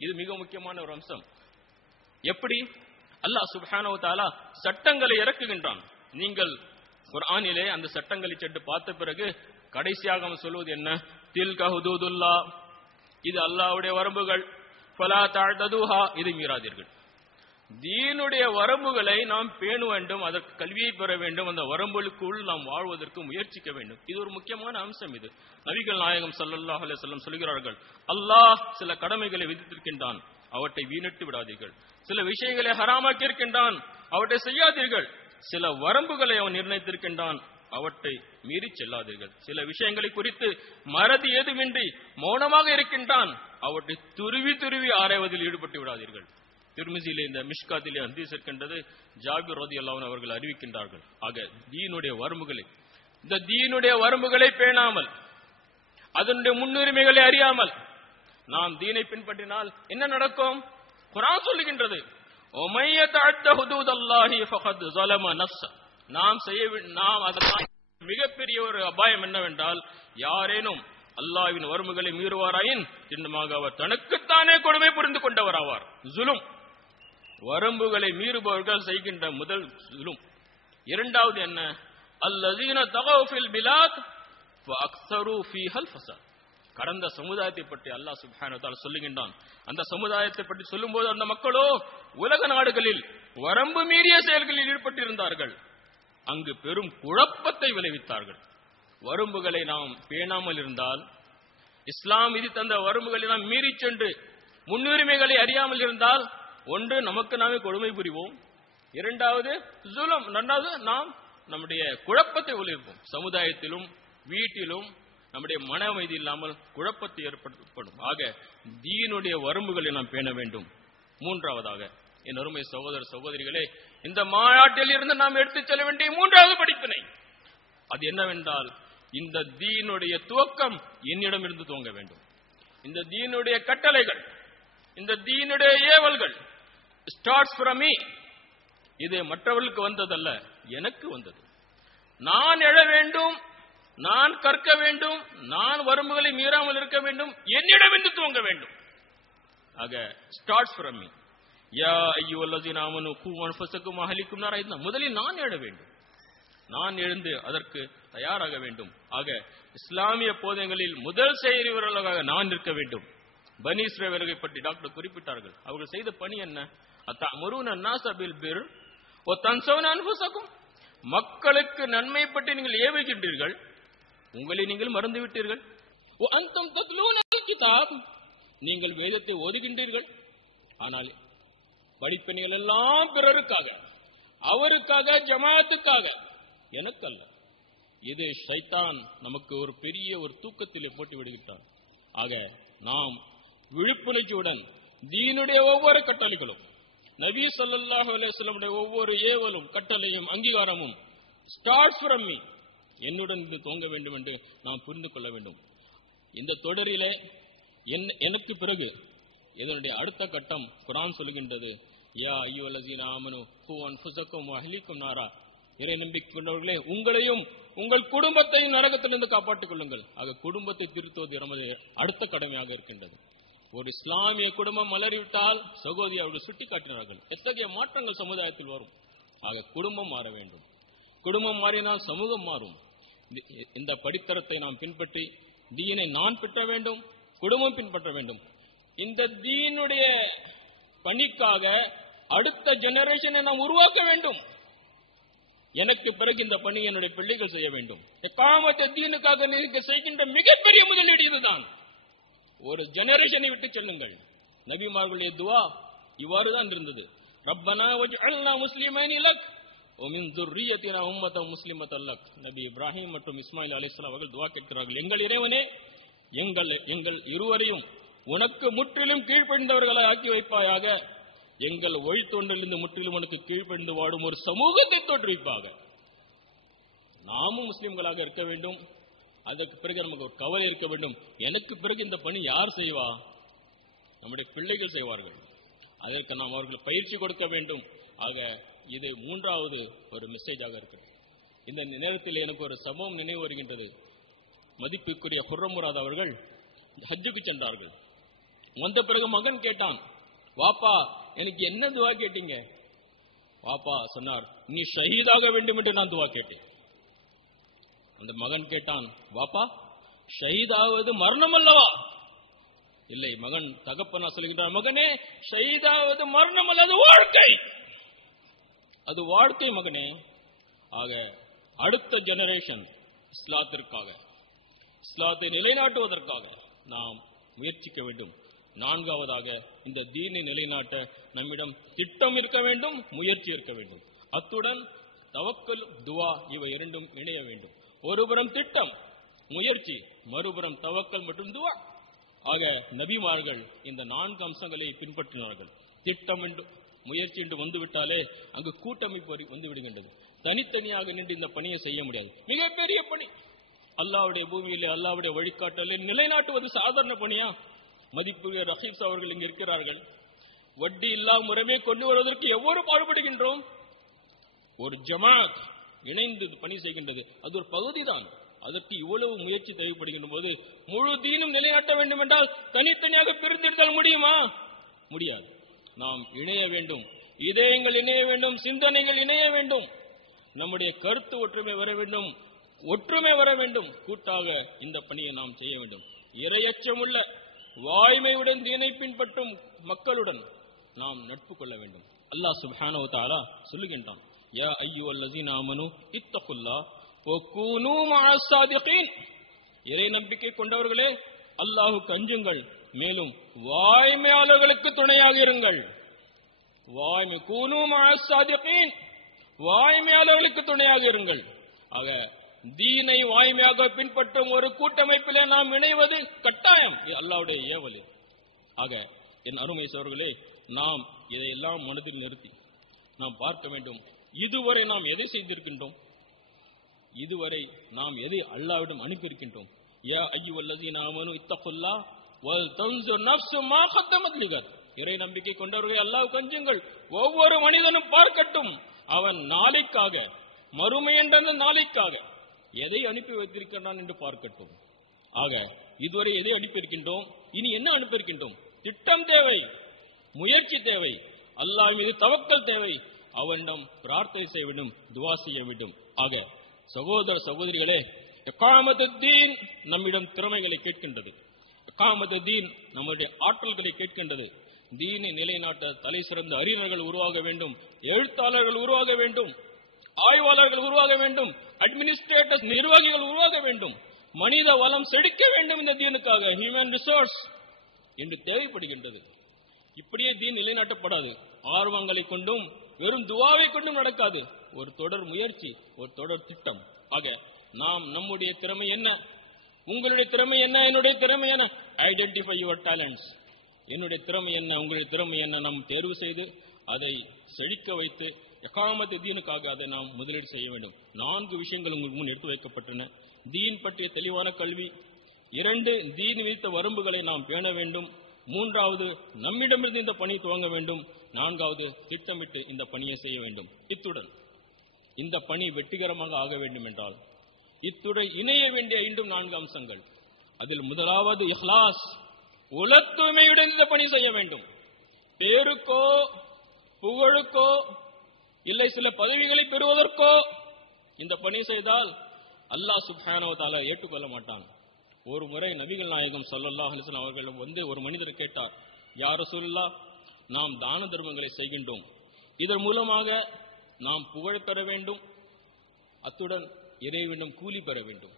இது மிக முக்கியமான ஒரு அம்சம். எப்படி? அல்லாஹ் சுபஹானோ தாலா சட்டங்களை இறக்குகின்றான். நீங்கள் குரானிலே அந்த சட்டங்களை சென்று பார்த்த பிறகு கடைசியாக அவன் சொல்வது என்ன? தில் கஹுதூதுல்லா இது அல்லாவுடைய வரம்புகள். பலா தாழ்ததுஹா. இது மீறாதீர்கள். தீனுடைய வரம்புகளை நாம் பேண வேண்டும் அதற்கு கல்வியை பெற வேண்டும் அந்த வரம்புகளுக்குள் நாம் வாழ்வதற்கு முயற்சிக்க வேண்டும். இது ஒரு முக்கியமான அம்சம் இது. நபிகள் நாயகம் சல்லாஹ் அலுவலம் சொல்கிறார்கள் அல்லாஹ் சில கடமைகளை விதித்திருக்கின்றான் அவற்றை வீணிட்டு விடாதீர்கள். சில விஷயங்களை ஹராமாக்கி இருக்கின்றான் அவற்றை செய்யாதீர்கள். சில வரம்புகளை அவன் நிர்ணயித்திருக்கின்றான் அவற்றை மீறி செல்லாதீர்கள். சில விஷயங்களை குறித்து மறதி ஏதுமின்றி மௌனமாக இருக்கின்றான் அவற்றை துருவி துருவி ஆராய்வதில் ஈடுபட்டு விடாதீர்கள். திருமிசியிலே இந்த மிஷ்காத்திலே ஹதீஸ் இருக்கின்றது ஜாபிர் ரதி அவர்கள் அறிவிக்கின்றார்கள். ஆக தீனுடைய வரம்புகளை இந்த தீனுடைய வரம்புகளை பேணாமல் அதனுடைய முன்னுரிமைகளை அறியாமல் நாம் தீனை பின்பற்றினால் என்ன நடக்கும்? குரான் சொல்லுகின்றது நாம் செய்ய நாம் அதனால் மிகப்பெரிய ஒரு அபாயம் என்னவென்றால் யாரேனும் அல்லாவின் வறுமைகளை மீறுவாராயின் சின்னமாக அவர் தனக்குத்தானே கொடுமை புரிந்து கொண்டவராவார். ஜுலும். வரம்புகளை மீறுபவர்கள் செய்கின்ற முதல் ஜுலும் இரண்டாவது என்ன? அல்லதீன தகவஃபில் பிலாத் கடந்த சமுதாயத்தை பற்றி அல்லாஹ் சுபான சொல்லுகின்றான். அந்த சமுதாயத்தை பற்றி சொல்லும்போது அந்த மக்களோ உலக நாடுகளில் வரம்பு மீறிய செயல்களில் ஈடுபட்டிருந்தார்கள். அங்கு பெரும் குழப்பத்தை விளைவித்தார்கள். வரம்புகளை நாம் பேணாமல் இருந்தால் இஸ்லாம் விதி தந்த வரம்புகளை நாம் மீறி சென்று முன்னுரிமைகளை அறியாமல் இருந்தால் ஒன்று நமக்கு நாமே கொடுமை புரிவோம். இரண்டாவது ஜுலம் இரண்டாவது நாம் நம்முடைய குழப்பத்தை விளைவிப்போம் சமுதாயத்திலும் வீட்டிலும் நம்முடைய மன அமைதி இல்லாமல் குழப்பத்தை ஏற்படுத்தப்படும். ஆக தீனுடைய வரம்புகளை நாம் பேண வேண்டும். மூன்றாவதாக என் அருமை சகோதர சகோதரிகளே இந்த மாநாட்டில் இருந்து நாம் எடுத்துச் செல்ல வேண்டிய மூன்றாவது படிப்பினை. அது என்னவென்றால் இந்த தீனுடைய துவக்கம் என்னிடம் இருந்து துவங்க வேண்டும். இந்த தீனுடைய கட்டளைகள் இந்த தீனுடைய ஏவல்கள் ஸ்டார்ட்ஸ் ஃப்ரம் மீ இது மற்றவர்களுக்கு வந்ததல்ல எனக்கு வந்தது. நான் எழ வேண்டும் நான் கற்க வேண்டும் நான் வரம்புகளை மீறாமல் இருக்க வேண்டும் என்னிடமிருந்து துவங்க வேண்டும். ஆக ஸ்டார்ட்ஸ் ஃப்ரம் மீ யா ஐயுவல்லதீன ஆமனு கூ அன்ஃபஸக்கும் அஹலிக்கும் நாரா முதலில் நான் எழ வேண்டும். நான் எழுந்து அதற்கு தயாராக வேண்டும். ஆக இஸ்லாமிய போதங்களில் முதல் செய்கிறவர்களாக நான் இருக்க வேண்டும். பனீஸ்ரே இஸ்ரவேலர்களை பற்றி டாக்டர் குறிப்பிட்டார்கள். அவர்கள் செய்த பணி என்ன? அத்தமுருன நாசபில் பிர் ஓ தன்சவன அன்புசகும் மக்களுக்கு நன்மை பற்றி நீங்கள் ஏவுகின்றீர்கள். உங்களை நீங்கள் மறந்து விட்டீர்கள் ஓ அந்தம் தத்லூன கிதாப். நீங்கள் வேதத்தை ஓதுகின்றீர்கள். ஆனால் படிப்பினைகள் எல்லாம் பிறருக்காக அவருக்காக ஜமாத்துக்காக எனக்கல்ல. இது ஷைத்தான் நமக்கு ஒரு பெரிய ஒரு தூக்கத்திலே போட்டு விடுகின்றான் ஆக நாம் விழிப்புணர்ச்சியுடன் தீனுடைய ஒவ்வொரு கட்டளைகளும் நபி ஸல்லல்லாஹு அலைஹி ஒவ்வொரு ஏவலும் கட்டளையும் அங்கீகாரமும் ஸ்டார்ட் ஃப்ரம் மீ என்னுடன் இது தோங்க வேண்டும் என்று நாம் புரிந்து கொள்ள வேண்டும். இந்த தொடரிலே என்- எனக்கு பிறகு இதனுடைய அடுத்த கட்டம் குரான் சொல்கின்றது. யா ஐயுவல்லதீன ஆமனு ஹூவன் ஃபுசக்கும் வ நாரா. இறை நம்பிக்கை கொண்டவர்களே உங்களையும் உங்கள் குடும்பத்தையும் நரகத்திலிருந்து காப்பாற்றிக் கொள்ளுங்கள். ஆக குடும்பத்தை திருத்துவது நமது அடுத்த கடமையாக இருக்கின்றது. ஒரு இஸ்லாமிய குடும்பம் மலரிவிட்டால் சகோதரி அவர்கள் சுட்டிக்காட்டினார்கள். எத்தகைய மாற்றங்கள் சமுதாயத்தில் வரும்? ஆக குடும்பம் மாற வேண்டும். குடும்பம் மாறினால் சமூகம் மாறும். இந்த- இந்த படித்தரத்தை நாம் பின்பற்றி தீனை நான் பெற்ற வேண்டும் குடும்பம் பின்பற்ற வேண்டும். இந்த தீனுடைய பணிக்காக அடுத்த ஜெனரேஷனை நாம் உருவாக்க வேண்டும். எனக்கு பிறகு இந்த பணி என்னுடைய பிள்ளைகள் செய்ய வேண்டும். எக்காமத்த தீனுக்காக நீங்க செய்கின்ற மிகப்பெரிய முதலீடு இதுதான். ஒரு ஜெனரேஷனை விட்டு செல்லுங்கள். நபிமார்களுடைய துவா இவ்வாறுதான் இருந்தது. ரப்பனா வஜ்அல்னா முஸ்லிமைனி லக் ஒமின் துர்ரியத்தினா உம்மத முஸ்லிமத் அல்லக் நபி இப்ராஹிம் மற்றும் இஸ்மாயில் அலிஸ்லாம் அவர்கள் துவா கேட்கிறார்கள். எங்கள் இறைவனே எங்கள் எங்கள் இருவரையும் உனக்கு முற்றிலும் கீழ்ப்படிந்தவர்களை ஆக்கி வைப்பாயாக. எங்கள் ஒழித்தொன்றிலிருந்து முற்றிலும் உனக்கு கீழ்ப்படிந்து வாடும் ஒரு சமூகத்தை தோற்றுவிப்பாக. நாமும் முஸ்லிம்களாக இருக்க வேண்டும். அதற்கு பிறகு நமக்கு ஒரு கவலை இருக்க வேண்டும். எனக்கு பிறகு இந்த பணி யார் செய்வா? நம்முடைய பிள்ளைகள் செய்வார்கள். அதற்கு நாம் அவர்கள் பயிற்சி கொடுக்க வேண்டும். ஆக இது மூன்றாவது ஒரு மெசேஜாக இருக்கு இந்த நேரத்தில் எனக்கு ஒரு சம்பவம் நினைவு வருகின்றது. மதிப்புக்குரிய ஹுர்ரமுராத் அவர்கள் ஹஜ்ஜுக்கு சென்றார்கள். வந்த பிறகு மகன் கேட்டான் வாப்பா எனக்கு என்ன துவா கேட்டீங்க? வாப்பா சொன்னார் நீ ஷஹீதாக வேண்டும் என்று நான் துவா கேட்டேன். அந்த மகன் கேட்டான் வாப்பா ஷஹீதாவது மரணம் அல்லவா இல்லை மகன் தகப்பனா சொல்கின்றார் மகனே ஷஹீதாவது மரணம் அல்லது வாழ்க்கை. அது வாழ்க்கை மகனே. ஆக அடுத்த ஜெனரேஷன் இஸ்லாத்திற்காக இஸ்லாத்தை நிலைநாட்டுவதற்காக நாம் முயற்சிக்க வேண்டும். நான்காவதாக இந்த தீனை நிலைநாட்ட நம்மிடம் திட்டம் இருக்க வேண்டும் முயற்சி இருக்க வேண்டும். அத்துடன் தவக்கல் துவா இவை இரண்டும் இணைய வேண்டும். ஒருபுறம் திட்டம் முயற்சி மறுபுறம் தவக்கல் மற்றும் துவா. ஆக நபிமார்கள் இந்த நான்கு அம்சங்களை பின்பற்றினார்கள். திட்டம் என்று முயற்சி என்று வந்துவிட்டாலே அங்கு கூட்டமைப்பு வந்து விடுகின்றது. தனித்தனியாக நின்று இந்த பணியை செய்ய முடியாது. மிகப்பெரிய பணி. அல்லாவுடைய பூமியிலே அல்லாவுடைய வழிகாட்டலே நிலைநாட்டுவது சாதாரண பணியா? மதிப்புரிய ரஹீஸ் அவர்கள் இங்கு இருக்கிறார்கள். வட்டி இல்லா முறைமை கொண்டு வருவதற்கு எவ்வளவு பாடுபடுகின்றோம்? ஒரு ஜமாத் இணைந்து பணி செய்கின்றது. அது ஒரு பகுதிதான். அதற்கு இவ்வளவு முயற்சி தேவைப்படுகின்ற போது முழு தீனும் நிலைநாட்ட வேண்டும் என்றால் தனித்தனியாக பிரிந்தெடுத்தால் முடியுமா? முடியாது. நாம் இணைய வேண்டும். இதயங்கள் இணைய வேண்டும். சிந்தனைகள் இணைய வேண்டும். நம்முடைய கருத்து ஒற்றுமை வர வேண்டும். ஒற்றுமை வர வேண்டும். கூட்டாக இந்த பணியை நாம் செய்ய வேண்டும். இரையச்சமுள்ள வாய்மையுடன் தீனை பின்பற்றும் மக்களுடன் நாம் நட்பு கொள்ள வேண்டும். அல்லாஹ் சுபானோ தஆலா சொல்லுகின்றான். யா அய்யுஹல்லஸீன ஆமனு இத்தகுல்லா வகூனு மஅஸ் சாதிகீன் இறை நம்பிக்கை கொண்டவர்களே அல்லாஹ் கஞ்சுங்கள் மேலும் வாய்மையாளர்களுக்கு துணையாக இருங்கள் வாய்மை கூனு மஅஸ் சாதிகீன் வாய்மையாளர்களுக்கு துணையாக இருங்கள் ஆக தீனை வாய்மையாக பின்பற்றும் ஒரு கூட்டமைப்பிலே நாம் இணைவது கட்டாயம் அல்லாவுடைய ஏவலு ஆக என் அருமை சோர்களே நாம் இதையெல்லாம் மனதில் நிறுத்தி நாம் பார்க்க வேண்டும் இதுவரை நாம் எதை செய்திருக்கின்றோம்? இதுவரை நாம் எதை அல்லாவிடம் அனுப்பியிருக்கின்றோம்? யா ஐயுவல்லதீன ஆமனு இத்தகுல்லா வல் தன்சுர் நஃப்சு மா கத்தமத் லிகத். இறை நம்பிக்கை கொண்டவர்கள் அல்லாஹ் கஞ்சுங்கள். ஒவ்வொரு மனிதனும் பார்க்கட்டும். அவன் நாளைக்காக மறுமை என்ற நாளைக்காக எதை அனுப்பி வைத்திருக்கிறான் என்று பார்க்கட்டும். ஆக இதுவரை எதை அனுப்பியிருக்கின்றோம்? இனி என்ன அனுப்பியிருக்கின்றோம்? திட்டம் தேவை முயற்சி தேவை அல்லாஹ் மீது தவக்கல் தேவை அவனிடம் பிரார்த்தனை செய்ய வேண்டும் துவா செய்ய வேண்டும் ஆக சகோதர சகோதரிகளே எக்காமத்து தீன் நம்மிடம் திறமைகளை கேட்கின்றது. எக்காமது தீன் நம்முடைய ஆற்றல்களை கேட்கின்றது. தீனை நிலைநாட்ட தலை சிறந்த அறிஞர்கள் உருவாக வேண்டும் எழுத்தாளர்கள் உருவாக வேண்டும் ஆய்வாளர்கள் உருவாக வேண்டும் அட்மினிஸ்ட்ரேட்டர்ஸ் நிர்வாகிகள் உருவாக வேண்டும் மனித வளம் செழிக்க வேண்டும் இந்த தீனுக்காக ஹியூமன் ரிசோர்ஸ் என்று தேவைப்படுகின்றது. இப்படியே தீன் நிலைநாட்டப்படாது. ஆர்வங்களை கொண்டும் வெறும் துவாவை கொண்டும் நடக்காது. ஒரு தொடர் முயற்சி ஒரு தொடர் திட்டம். ஆக நாம் நம்முடைய திறமை என்ன? உங்களுடைய திறமை என்ன? என்னுடைய திறமை என்ன? ஐடென்டிஃபை யுவர் டேலண்ட்ஸ் என்னுடைய திறமை என்ன? உங்களுடைய திறமை என்ன? நாம் தேர்வு செய்து அதை செழிக்க வைத்து எக்காமத்து தீனுக்காக அதை நாம் முதலீடு செய்ய வேண்டும். நான்கு விஷயங்கள் உங்களுக்கு முன் எடுத்து வைக்கப்பட்டன. தீன் பற்றிய தெளிவான கல்வி. இரண்டு தீன் விதித்த வரம்புகளை நாம் பேண வேண்டும். மூன்றாவது நம்மிடமிருந்து இந்த பணி துவங்க வேண்டும். நான்காவது திட்டமிட்டு இந்த பணியை செய்ய வேண்டும். இத்துடன். இந்த பணி வெற்றிகரமாக ஆக வேண்டும் என்றால் இத்துடன் இணைய வேண்டிய இன்னும் நான்கு அம்சங்கள். அதில் முதலாவது இஹ்லாஸ். உல தூய்மையுடன் இந்த பணி செய்ய வேண்டும். பேருக்கோ புகழுக்கோ இல்லை சில பதவிகளை பெறுவதற்கோ இந்த பணி செய்தால் அல்லாஹ் சுப்ஹானஹு ஏற்றுக்கொள்ள மாட்டான். ஒரு முறை நபிகள் நாயகம் ஸல்லல்லாஹு அலிஸ்லாம் அவர்களிடம் வந்து ஒரு மனிதர் கேட்டார் யா சொல்லா நாம் தான தர்மங்களை செய்கின்றோம். இதன் மூலமாக நாம் புகழ் பெற வேண்டும். அத்துடன் இறைவனும் கூலி பெற வேண்டும்.